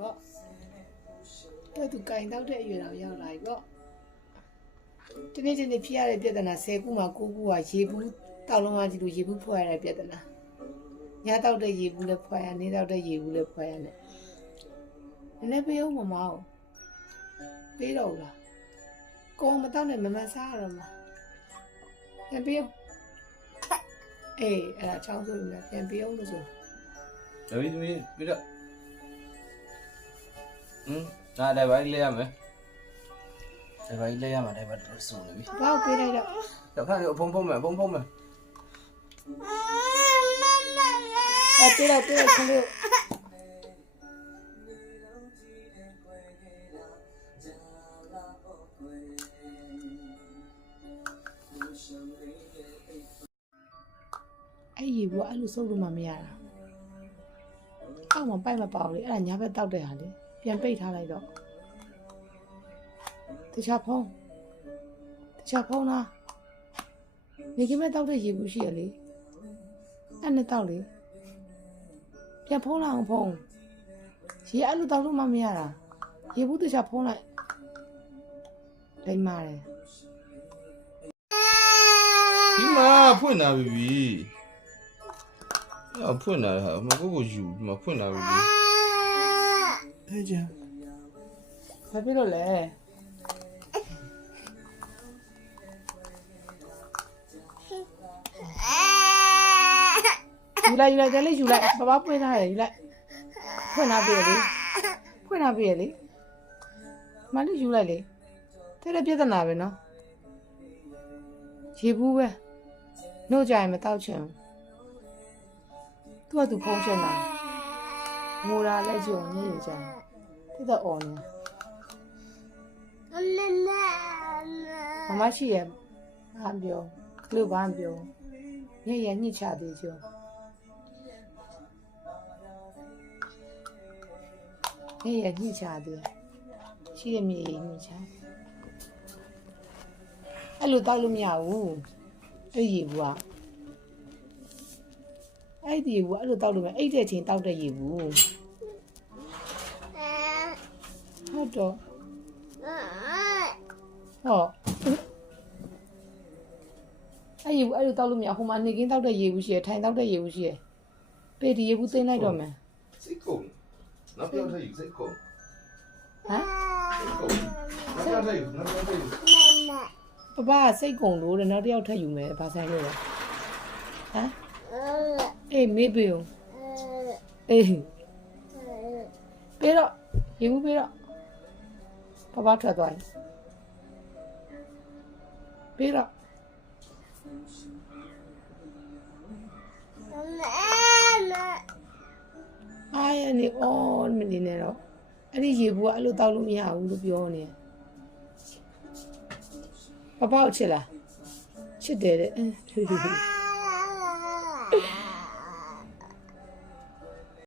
ပေါ့တော့သူကင်တော့တဲ့အရွယ်တော်ရောက်လာပြီပေါ့ဒီနေ့ဒီနေ့ဖြစ်ရတဲ့ပြဿနာ10ခုမှ9ခုကရေဘူးတောက်လုံးကကြည့်လို့ရေဘူးဖွယ်ရတဲ့ပြဿနာညတောက်တဲ့ရေဘူးလည်းဖွယ်ရနေတောက်တဲ့ရေဘူးလည်းဖွယ်ရနဲ့နည်းနည်းပေးအောင်မမအောင်ပေးတော့လားကောမတောက်နဲ့မမစားရတော့မှာပြန်ပေးအောင်အေးအဲ့ဒါချောင်းဆိုရင်လည်းပြန်ပေးအောင်လို့ဆို။ဒါပြီးသမီးပြီးတော့ ဟမ်ဒါဒါပါလေးလဲရမယ်။ဒါပါလေးလဲရမှာဒါပါတော့စုံနေပြီဘာကိုပေးလိုက်တော့။တော့ခါလေးအဖုံဖုံမယ်အဖုံဖုံမယ်အဲ့တေးတော့တေးတော့ခလို့အဲ့ရေဘူးအဲ့လိုစုပ်လို့မှမရတာအောက်မှာပိုက်မပေါလေအဲ့ဒါညာဘက်တောက်တဲ့ဟာလေ ပြန်ပိတ်ထားလိုက်တော့တခြားဖုံးတခြားဖုံးလားနေကမဲ့တောက်တဲ့ရေဘူးရှိရလေအဲ့နဲ့တောက်လေပြန်ဖုံးလာအောင်ဖုံးရေအဲ့လိုတောက်လို့မှမရတာရေဘူးတခြားဖုံးလိုက်လိမ့်မာတယ်ဒီမှာဖွင့်လာပြီ။အော်ဖွင့်လာတာမကိုကိုယူဒီမှာဖွင့်လာပြီ အဲ့ကြဘာဖြစ်လို့လဲယူလိုက်ယူလိုက်ကြလေယူလိုက်ပပပွင့်ထားတယ်ယူလိုက်ဖွင့်ထားပြီလေဖွင့်ထားပြီလေမလေးယူလိုက်လေတဲ့တဲ့ပြဿနာပဲနော်ရေဘူးပဲနှုတ်ကြရင်မတောက်ချင်ဘူးသူကသူဖုံးချင်တာ ငိုတာလက်ကြုံညရကြတယ်တဲ့တော့အော်နေမမရှိရဲ့ဘာပြောကလို့ဘာပြောညရညှစ်ချသေးချောညရညှစ်ချသေးရှိရမြေညှစ်ချအဲ့လိုတောက်လို့မရဘူးအဲ့ရေဘူးက အဲ့ဒီရေဘူးကအဲ့လိုတောက်လို့မရအဲ့တဲ့ချင်းတောက်တဲ့ရေဘူးဟုတ်တော့ဟောအဲ့ရေဘူးအဲ့လိုတောက်လို့မရဟိုမှာနေကင်းတောက်တဲ့ရေဘူးရှိရထိုင်တောက်တဲ့ရေဘူးရှိရပေးဒီရေဘူးသိမ်းလိုက်တော့မယ်။စိတ်ကုန်။နောက်ပြောက်ထည့်ယူစိတ်ကုန်ဟမ်။စိတ်ကုန်။နောက်ပြောက်ထည့်ယူနောက်ပြောက်ထည့်ယူပပကစိတ်ကုန်လို့တဲ့နောက်တစ်ယောက်ထပ်ယူမယ်ဘာဆိုင်လို့လဲဟမ် အေးမေးပေးဦးအေးပေးတော့ရေဘူးပေးတော့ပပထွက်သွားရင်ပေးတော့အားရနေအော်မနေနဲ့တော့အဲ့ဒီရေဘူးကအဲ့လိုတောက်လို့မရဘူးလို့ပြောနေတယ်ပပကိုချစ်လားချစ်တယ်တဲ့